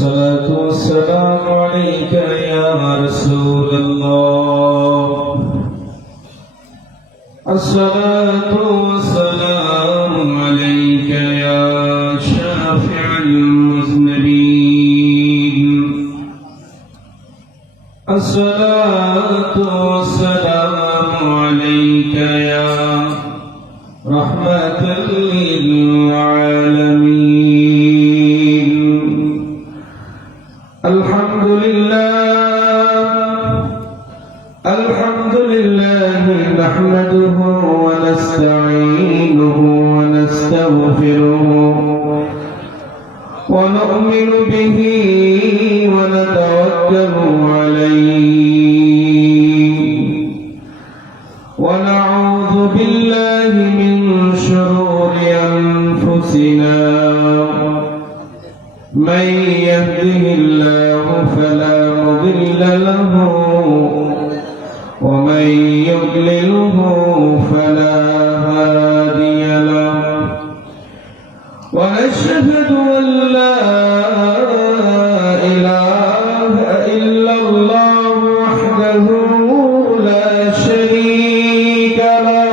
الصلاة والسلام عليك يا رسول الله الصلاة والسلام عليك يا شافع المذنبين الصلاة والسلام عليك يا رحمة للعالمين الحمد لله نحمده ونستعينه ونستغفره ونؤمن به ونتوكل عليه ونعوذ بالله من شرور أنفسنا من يهده الله فلا مضل له ومن يضلله فلا هادي له ونشهد أن لا إله إلا الله وحده لا شريك له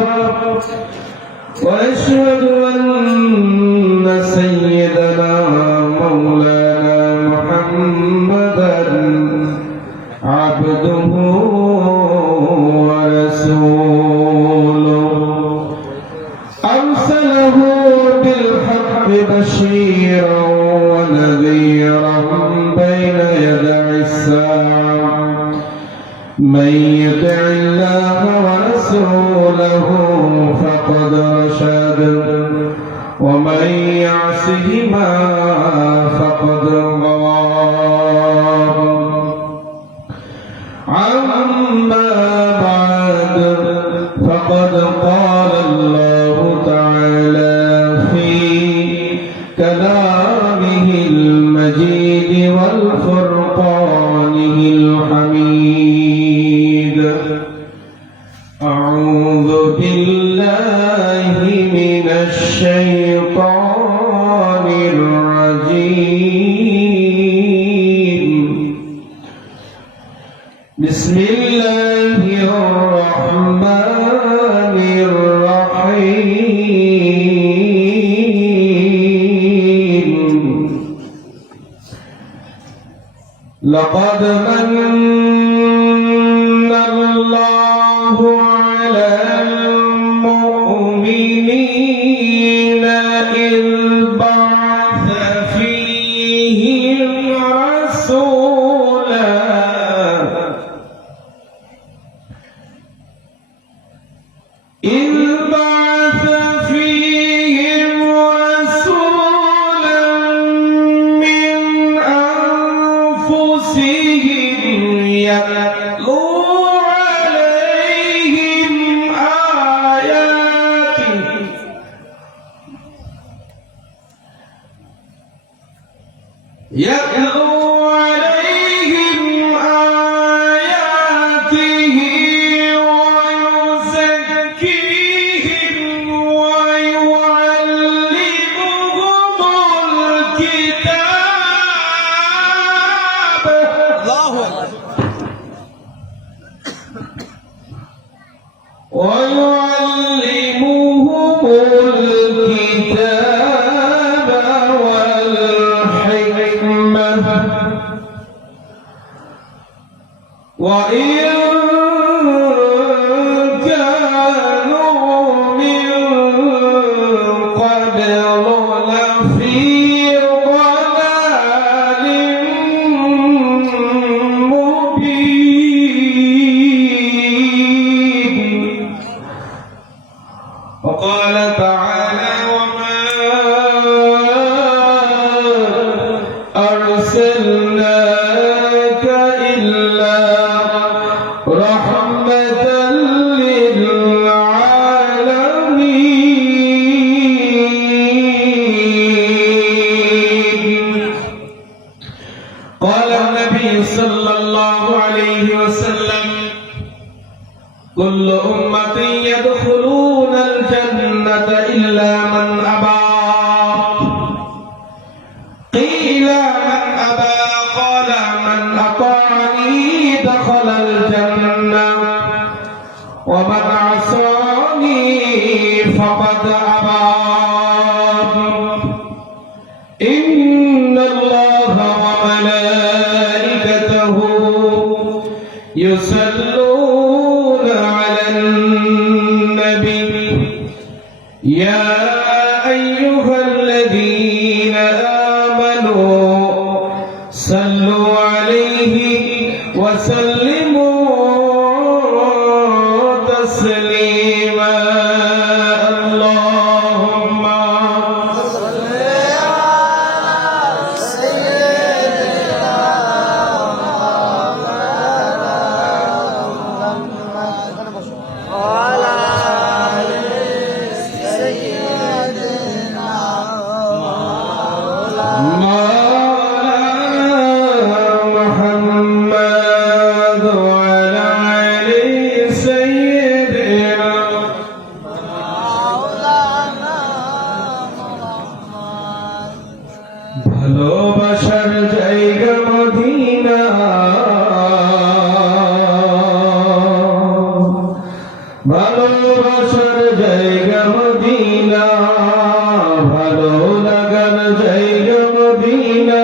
ونشهد أن سيدنا مولانا محمدا عبده ورسوله أرسله بالحق بشيرا ونذيرا بين يدي الساعة من يطع الله ورسوله فقد رشد ومن يعصهما فقد غاب أما بعد فقد قال الله تعالى في كلامه المجيد والفرقانه الحميد أعوذ بالله من الشيطان الرجيم بسم الله الرحمن الرحيم لقد من الله على المؤمنين إذ بعث فيهم رسولا من أنفسهم يتلو عليهم آياته ويزكيهم ويعلمهم الكتاب الله ويعلمهم الكتاب والحكمة وإن كانوا من قبل لفي ضلال مبين وقال تعالى وما أرسلناك إلا رحمة للعالمين قال النبي صلى الله عليه وسلم كل أمتي يدخلون الجنة إلا من أبى قيل من أبى دخل الجنة ومن عصاني فقد أبى إن الله وملائكته يصلون على النبي يا أيها الذين آمنوا صلوا عليه وسلموا تسليما اللهم صل على سيدنا محمد وعلى آل سيدنا محمد وعلى آل سيدنا ভালোবাসার জায়গা মদিনা ভালোবাসার জায়গা মদিনা ভালো লাগার জায়গা মদিনা